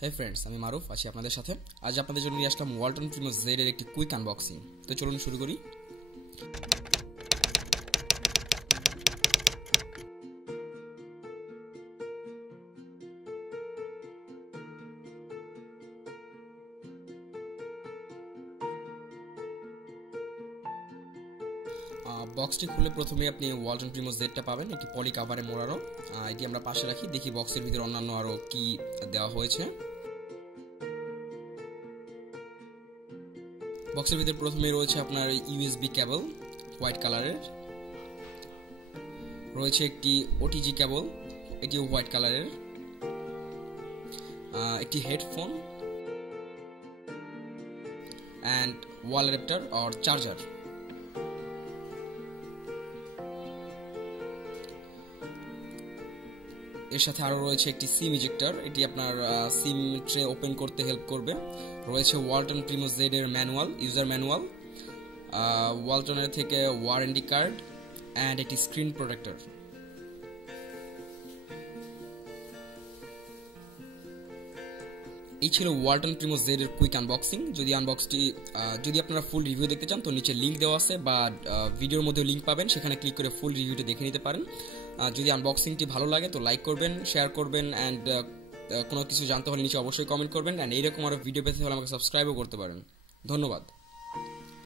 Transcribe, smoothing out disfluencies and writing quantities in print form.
হে friends, আমি মারুফ আছি আপনাদের সাথে। আজ আপনাদের জন্য নিয়ে আসলাম ওয়ালটন প্রিমো জেড এর একটি কুইক আনবক্সিং। তো চলুন শুরু করি। বক্সটি খুলে প্রথমে আপনি ওয়ালটন প্রিমো জেডটা পাবেন, একটি পলি কাভারে মোড়ানো। এটি আমরা পাশে রাখি, দেখি বক্সের ভিতরে অন্যান্য আরও কি দেওয়া হয়েছে। বক্সের ভিতরে প্রথমে রয়েছে আপনার ইউএসবি কেবল হোয়াইট কালারের, রয়েছে একটি ওটিজি কেবল, এটিও হোয়াইট কালারের, একটি headphone and wall adapter or charger. এর সাথে আরও রয়েছে একটি সিম ইজেক্টর, এটি আপনার সিম ট্রে ওপেন করতে হেল্প করবে। রয়েছে ওয়ালটন প্রিমো জেড এর ম্যানুয়াল, ইউজার ম্যানুয়াল, ওয়ালটনের থেকে ওয়ারেন্টি কার্ড অ্যান্ড একটি স্ক্রিন প্রোটেক্টর। এই ছিল ওয়ালটন প্রিমো জেড এর কুইক আনবক্সিং। যদি আপনারা ফুল রিভিউ দেখতে চান তো নিচে লিঙ্ক দেওয়া আছে, বা ভিডিওর মধ্যে লিঙ্ক পাবেন, সেখানে ক্লিক করে ফুল রিভিউটা দেখে নিতে পারেন। যদি আনবক্সিংটি ভালো লাগে তো লাইক করবেন, শেয়ার করবেন, অ্যান্ড কোনো কিছু জানতে হলে নিচে অবশ্যই কমেন্ট করবেন। অ্যান্ড এইরকম আরও ভিডিও পেতে হলে আমাকে সাবস্ক্রাইবও করতে পারেন। ধন্যবাদ।